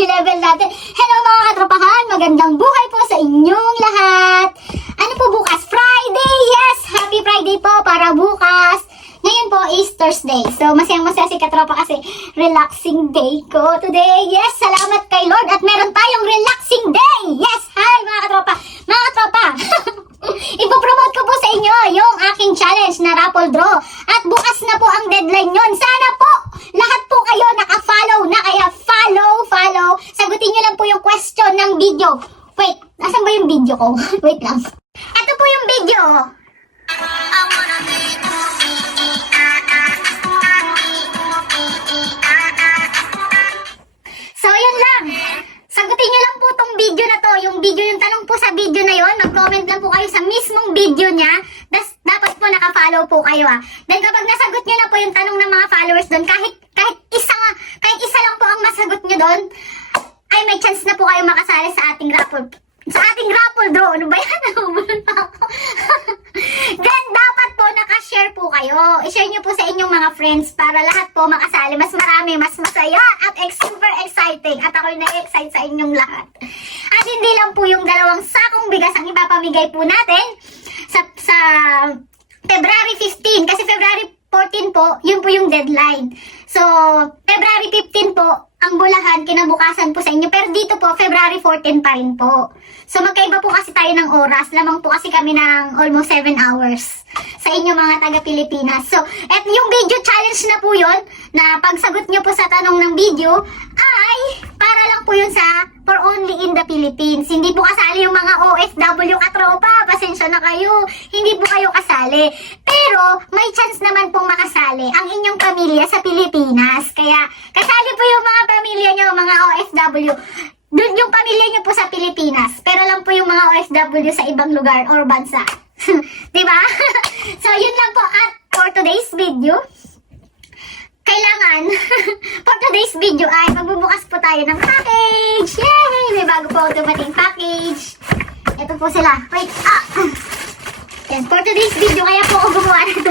energy level natin. Hello mga katropahan, magandang buhay po sa inyong lahat. Ano po bukas? Friday! Yes! Happy Friday po para bukas. Ngayon po is Thursday. So masayang-masaya si katropa kasi relaxing day ko today. Yes! Salamat kay Lord at meron tayong relaxing day! Yes! Hi mga katropa! Mga katropa! Ipopromote ko po sa inyo yung aking challenge na raffle draw. At bukas na po ang deadline yon. Sana po lahat po kayo naka-follow na, kaya follow. Sagutin nyo lang po yung question ng video. Wait, asan ba yung video ko? Wait lang. Ito po yung video. So, yun lang. Sagutin nyo lang po tong video na to. Yung tanong po sa video na yon, mag-comment lang po kayo sa mismong video niya. Dapat po naka-follow po kayo Then kapag nasagot nyo na po yung tanong ng mga followers doon, kahit isa lang po ang masagot nyo doon, ay may chance na po kayo makasali sa ating raffle. Sa ating raffle draw. Ano ba yan? Nahubulon pa ako. Then dapat po naka-share po kayo. I-share nyo po sa inyong mga friends para lahat po makasali. Mas marami, mas masaya at super exciting. At ako'y na-excite sa inyong lahat. At hindi lang po yung 2 sakong bigas ang ipapamigay po natin sa February 15. Kasi February 14 po, yun po yung deadline. So, February 15 po, ang bulahan, kinabukasan po sa inyo. Pero dito po, February 14 pa rin po. So, magkaiba po kasi tayo ng oras. Lamang po kasi kami ng almost 7 hours sa inyo mga taga-Pilipinas. So, at yung video challenge na po yun, na pagsagot nyo po sa tanong ng video, ay para lang po yun sa for only in the Philippines. Hindi po kasali yung mga OFW katropa. Pasensya na kayo. Hindi po kayo kasali. Pero, may chance naman pong makasali ang inyong pamilya sa Pilipinas. Kaya, kasali po yung mga pamilya nyo, mga OFW. Doon yung pamilya nyo po sa Pilipinas. Pero lang po yung mga OFW sa ibang lugar or bansa. Diba? So, yun lang po. At for today's video, kailangan, for today's video ay magbubukas po tayo ng package. Yay! May bago po dumating package. Ito po sila. Wait. Yan, for today's video, kaya po ako gumawa nito.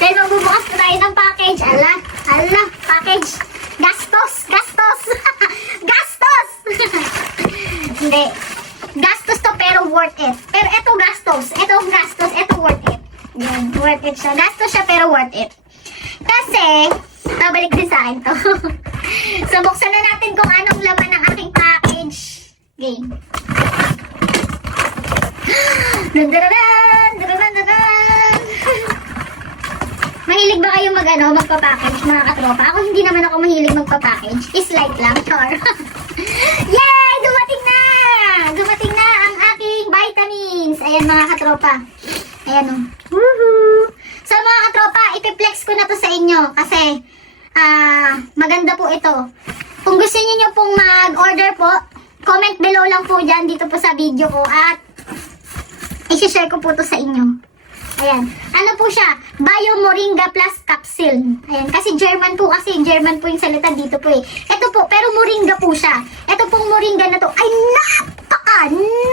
Dahil magbubukas po tayo ng package. Ala, package. Gastos. Gastos! Hindi. Gastos to pero worth it. Pero ito gastos. Ito worth it. Yan, worth it siya. Gastos siya pero worth it. Kasi, babalik din sa akin to. So, buksan na natin kung anong laman ng aking package. Game. Mahilig ba kayo magpa-package mga katropa? Ako hindi naman ako mahilig magpa-package. Slight lang, char. Yay! Dumating na ang aking vitamins. Ayan mga katropa. Ayan o. Woohoo! So mga katropa, ipiplex ko na to sa inyo kasi maganda po ito. Kung gusto niyo pong mag-order po, comment below lang po dyan dito po sa video ko at i-share ko po to sa inyo. Ayan. Ano po siya? Bio Moringa Plus Capsule. Ayan. Kasi German po yung salita dito po eh. Ito po, pero Moringa po siya. Ito pong Moringa na to ay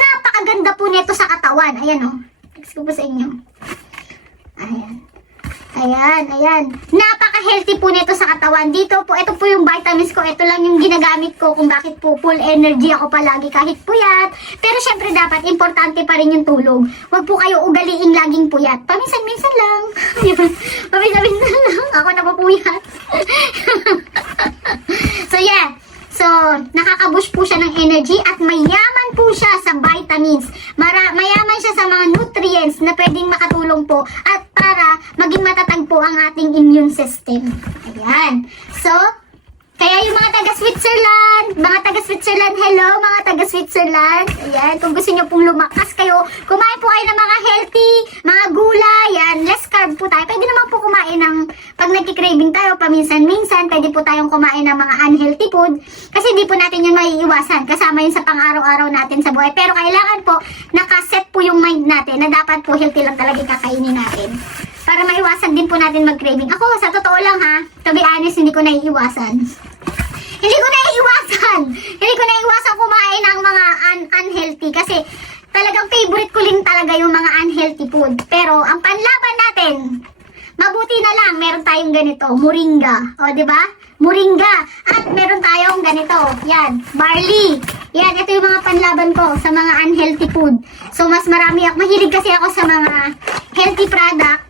napakaganda po nito sa katawan. Ayan o. Fix ko po sa inyo. Ayan. Napaka-healthy po nito sa katawan. Dito po, ito po yung vitamins ko. Ito lang yung ginagamit ko kung bakit po full energy ako palagi kahit puyat. Pero syempre dapat, importante pa rin yung tulog. Huwag po kayo ugaliin laging puyat. Paminsan-minsan lang. Paminsan-minsan lang. Ako napapuyat. So yeah. So, nakaka-boost po siya ng energy at mayaman po siya sa vitamins. Mayaman siya sa mga nutrients na pwedeng makatulong po at para maging matatag po ang ating immune system. Ayan. So, kaya yung mga taga-Switzerland, hello mga taga-Switzerland. Ayan, kung gusto nyo pong lumakas kayo, kumain po kayo ng mga healthy, mga gulay, yan, less carb po tayo. Pwede naman po kumain ng, pag nagkikraving tayo, paminsan-minsan, pwede po tayong kumain ng mga unhealthy food. Kasi hindi po natin yun maiiwasan, kasama yun sa pang-araw-araw natin sa buhay. Pero kailangan po, nakaset po yung mind natin na dapat po healthy lang talaga kakainin natin. Para maiwasan din po natin mag-craving. Ako, sa totoo lang ha, to be honest, hindi ko naiiwasan. Hindi ko naiiwasan kumain ng mga unhealthy kasi talagang favorite ko rin talaga yung mga unhealthy food. Pero ang panlaban natin, mabuti na lang, meron tayong ganito, moringa. O, di ba? Moringa. At meron tayong ganito, yan, barley. Yan, ito yung mga panlaban ko sa mga unhealthy food. So, mas marami ako, mahilig kasi ako sa mga healthy product.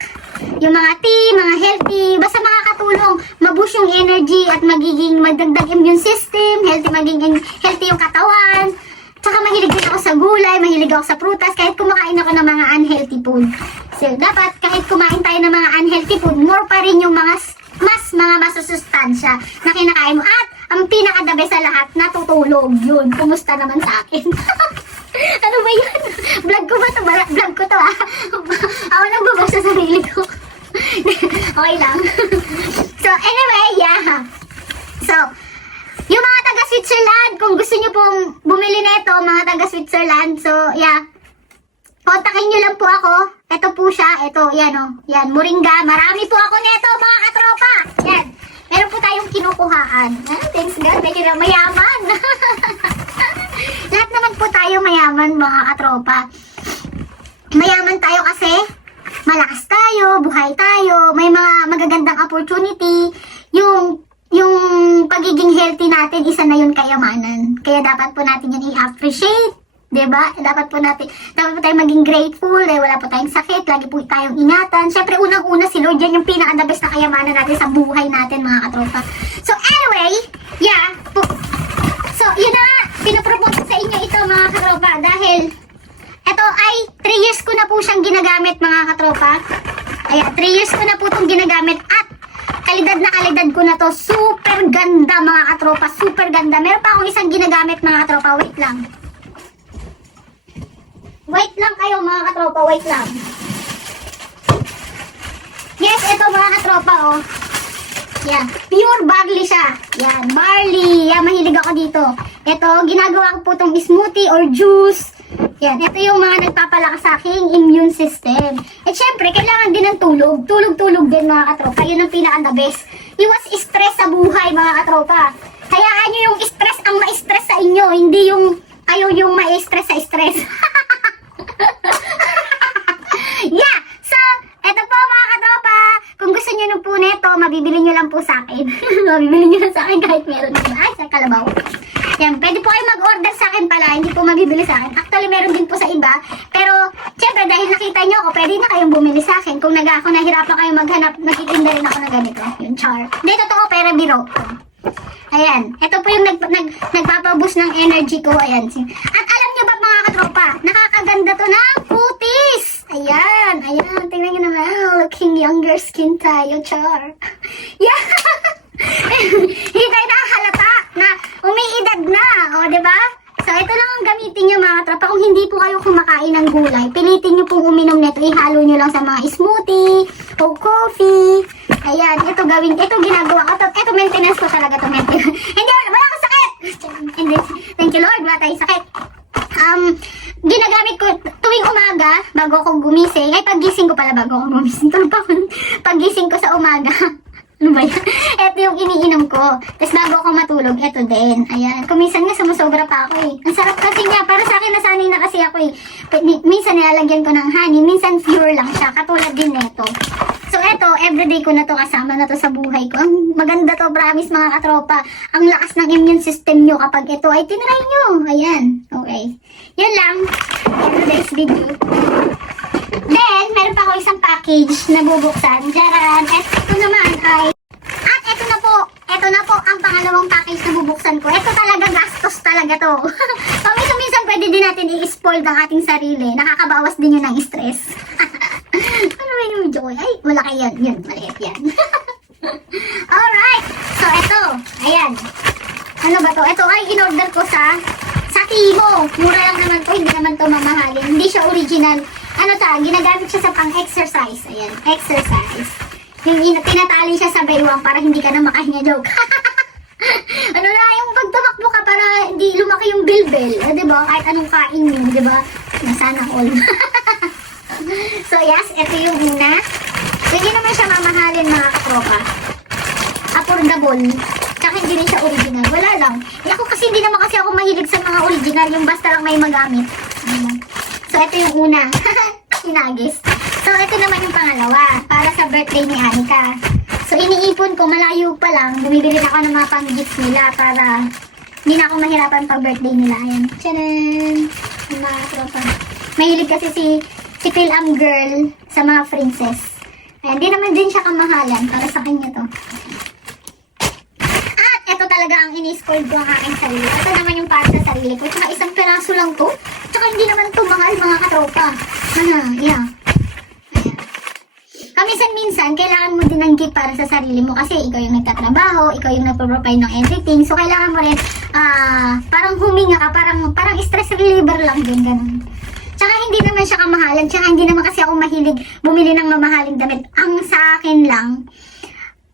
Yung mga tea, mga healthy, basta makakatulong, ma-boost yung energy at magiging magdagdag immune system, magiging healthy yung katawan. Tsaka mahilig din ako sa gulay, mahilig ako sa prutas, kahit kumakain ako ng mga unhealthy food. So, dapat kahit kumain tayo ng mga unhealthy food, more pa rin yung mga masusustansya na kinakain mo. At ang pinaka-the best sa lahat, natutulog. Yun, kumusta naman sa akin? Ano ba yun? Vlog ko ba ito? Vlog ko to ah. Ako nagbabag sa sarili ko. Okay lang. So, anyway, yeah. So, yung mga taga-Switzerland, kung gusto nyo pong bumili nito, mga taga-Switzerland, so, yeah. Kontakin nyo lang po ako. Ito po siya. Ito, yan o. Yan, moringa. Marami po ako nito, mga katropa. Yan. Meron po tayong kinukuhaan. Thanks God, medyo na mayaman. Lahat naman po tayo mayaman, mga katropa. Mayaman tayo kasi malakas tayo, buhay tayo, may mga magagandang opportunity. Yung pagiging healthy natin, isa na yun kayamanan. Kaya dapat po natin yun i-appreciate. Diba? Dapat po tayo maging grateful, wala po tayong sakit, lagi po tayong ingatan. Siyempre, unang-una si Lord, yan yung pinaka-the best na kayamanan natin sa buhay natin, mga katropa. So, anyway, yeah, so, yun na nga, pinapropose sa inyo ito, mga katropa, dahil ito ay 3 years ko na po siyang ginagamit, mga katropa. Ayan, 3 years ko na po itong ginagamit at kalidad na kalidad ko na to. Super ganda, mga katropa, super ganda. Meron pa akong isang ginagamit, mga katropa, wait lang. Wait lang kayo, mga katropa, wait lang. Yes, ito mga katropa, oh. Yan, pure barley siya. Yan, barley. Yan, mahilig ako dito. Ito, ginagawa ko po itong smoothie or juice. Yan, ito yung mga nagpapalakas sa aking immune system. At syempre, kailangan din ng tulog. Tulog-tulog din, mga katropa. Yun ang pinaka-the best. Iwas stress sa buhay, mga katropa. Hayaan nyo yung stress ang ma-stress sa inyo. Hindi yung ayaw yung ma-stress sa stress. Yeah, so, eto po mga katropa. Kung gusto nyo nung po neto, mabibili nyo lang po sa akin. Mabibili nyo lang sa akin kahit meron nyo. Ay, sa kalabaw. Yan, pwede po kayo mag-order sa akin pala, hindi po mabibili sa akin. Actually, meron din po sa iba. Pero, syempre, dahil nakita nyo ako, pwede na kayong bumili sa akin. Kung ako nahirapan kayo maghanap, nagtitinda rin ako ng ganito. Yung char. Hindi, totoo, pero biro. Ayan, ito po yung nagpapaboost ng energy ko. Ayan. At alam nyo ba mga katropa, nakakaganda to ng kutis. Ayan, ayan, tingnan nyo naman. Looking younger skin tayo, char. Yeah. Hindi tayo nakahalata na umiidad na. O, diba? So, ito lang ang gamitin nyo mga katropa. Kung hindi po kayo kumakain ng gulay, pilitin nyo pong uminom nito. Ihalo nyo lang sa mga smoothie o coffee. Ayan, ito gawin, ito ginagawa ko. Ito maintenance ko talaga to maintenance. Hindi, wala akong sakit. Hindi, thank you Lord, wala tayong sakit. Ginagamit ko tuwing umaga, bago ako gumising. Ay, paggising ko pala bago ako gumising. Paggising ko sa umaga. Ano ba yan? Ito yung iniinom ko. Tapos bago ako matulog, ito din. Ayan. Kung minsan nga sumusobra pa ako eh. Ang sarap kasi niya. Para sa akin, nasanay na kasi ako eh. Minsan nilalagyan ko ng honey. Minsan pure lang siya. Katulad din neto. So eto, everyday ko na to kasama na to sa buhay ko. Ang maganda to, promise mga katropa. Ang lakas ng immune system nyo kapag ito ay tinry nyo. Ayan. Okay. Yun lang. Today's video. Then, meron pa ako isang package na bubuksan. Jaran. Ito naman ay... At ito na po ang pangalawang package na bubuksan ko. Ito talaga, gastos talaga to. Paminsan-minsan pwede din natin i-spoil ang ating sarili. Nakakabawas din yun ng stress. Ano ba yung joy? Ay, malaki yan. Yan, maliit yan. Alright. So, ito. Ayan. Ano ba to? Ito ay in-order ko sa Timo. Mura lang naman to. Hindi naman to mamahalin. Hindi siya original. Ano ta? Ginagamit siya sa pang-exercise. Ayan. Exercise. Yung tinatali siya sa baywang para hindi ka na makahinga joke. Ano na, yung pagtumakbo ka para hindi lumaki yung bilbil. Diba? Kahit anong kain mo. Diba? Nasana all. So yes, ito yung una. Hindi naman siya mamahalin mga katropa. Affordable. Tsaka hindi rin siya original. Wala lang. Ako kasi hindi naman kasi ako mahilig sa mga original. Yung basta lang may magamit. So ito yung una. Sinagis. So, ito naman yung pangalawa, para sa birthday ni Anika. So, iniipon ko, malayo pa lang, bumibili na ako ng mga pang-gifts nila para hindi na ako mahirapan pag birthday nila. Ayan. Tchanan! Yung mga tropa. Mahilig kasi si Phil-Am girl sa mga princess. Ayan, di naman din siya kamahalan para sa kanya to. At ito talaga ang ini-scored ko ang aking sarili. Ito naman yung para sa sarili ko. Tsaka isang peraso lang to. Tsaka hindi naman to mahal mga katropa. Ano, yeah. Kaminsan-minsan, kailangan mo din ng gift para sa sarili mo kasi ikaw yung nagtatrabaho, ikaw yung nagpo-provide ng everything. So, kailangan mo rin, parang huminga ka, parang stress reliever lang din, ganun. Tsaka hindi naman siya kamahalan, tsaka hindi naman kasi ako mahilig bumili ng mamahaling damit. Ang sa akin lang,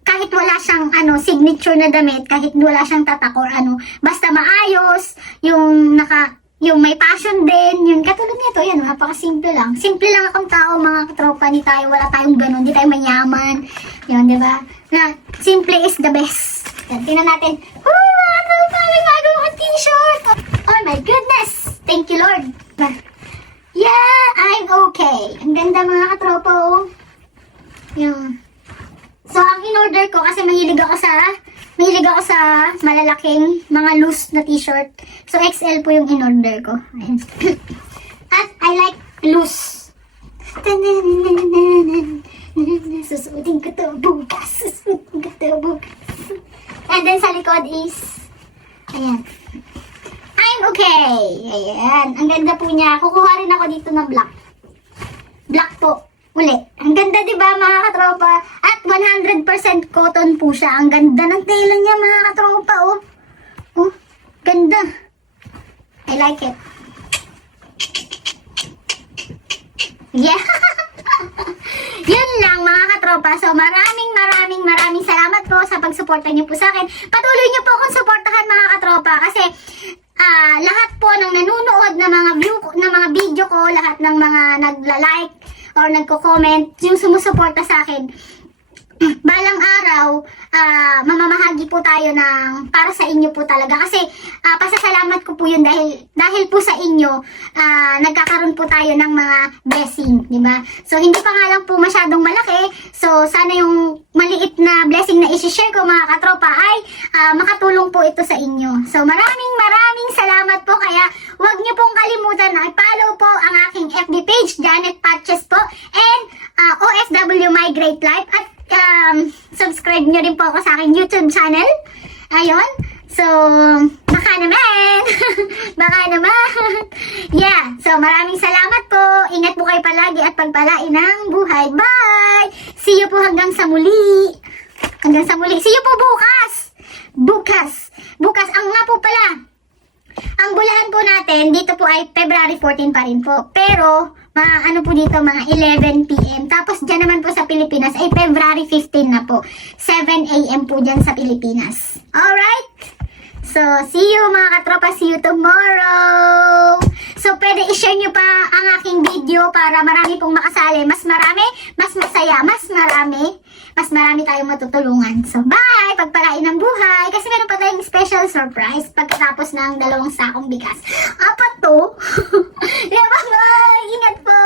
kahit wala siyang signature na damit, kahit wala siyang tatak or basta maayos, yung may passion din, yun, katulad nito, yan, napakasimple lang. Simple lang akong tao, mga katropa, ni tayo, wala tayong ganun, di tayo mayaman. Yun, di ba? Na, simple is the best. Yan, tingnan natin. Oh, mga katropa, may bago akong t-shirt. Oh my goodness. Thank you, Lord. Yeah, I'm okay. Ang ganda, mga katropa, oh. Yun. So, ang in-order ko, kasi mahilig ako sa malalaking, mga loose na t-shirt. So, XL po yung in-order ko. Ayan. At I like loose. Susuotin ko to bukas. And then sa likod is, ayan. I'm okay. Ayan. Ang ganda po niya. Kukuha rin ako dito ng black. Black po. Uli. Ang ganda, di ba, mga katropa? At 100% cotton po siya. Ang ganda ng tela niya, mga katropa, oh. Oh, ganda. I like it. Yeah. Yun lang, mga katropa. So, maraming salamat po sa pagsuporta niyo po sa akin. Patuloy niyo po akong suportahan, mga katropa, kasi lahat po ng nanonood na mga video ko, lahat ng mga nagla-like or nagko-comment, yung sumusuporta sa akin, balang araw, mamamahagi po tayo ng para sa inyo po talaga. Kasi pasasalamat ko po yun dahil po sa inyo, nagkakaroon po tayo ng mga blessing, di ba? So, hindi pa nga lang po masyadong malaki. So, sana yung maliit na blessing na isi-share ko, mga katropa, ay makatulong po ito sa inyo. So, maraming salamat po. Kaya, huwag niyo pong kalimutan na i-follow po ang aking FB page, Janet Patches po, and OFW My Great Life. At subscribe nyo rin po ako sa aking YouTube channel. Ayun. So, baka naman. Baka naman. Yeah. So, maraming salamat po. Ingat po kayo palagi at pagpalain ng buhay. Bye! See you po hanggang sa muli. Hanggang sa muli. See you po bukas. Bukas. Ang nga po pala. Ang bulahan po natin, dito po ay February 14 pa rin po. Pero, mga po dito, mga 11 p.m. Tapos dyan naman po sa Pilipinas ay February 15 na po. 7 a.m. po dyan sa Pilipinas. Alright? So, see you mga katropa. See you tomorrow. So, pwede i-share nyo pa ang aking video para marami pong makasali. Mas marami, mas masaya, mas marami tayong matutulungan. So, bye! Pagpalain ng buhay. Kasi meron pa tayong special surprise pagkatapos ng 2 sakong bigas. Apat to. Yeah, bye-bye! Ingat po!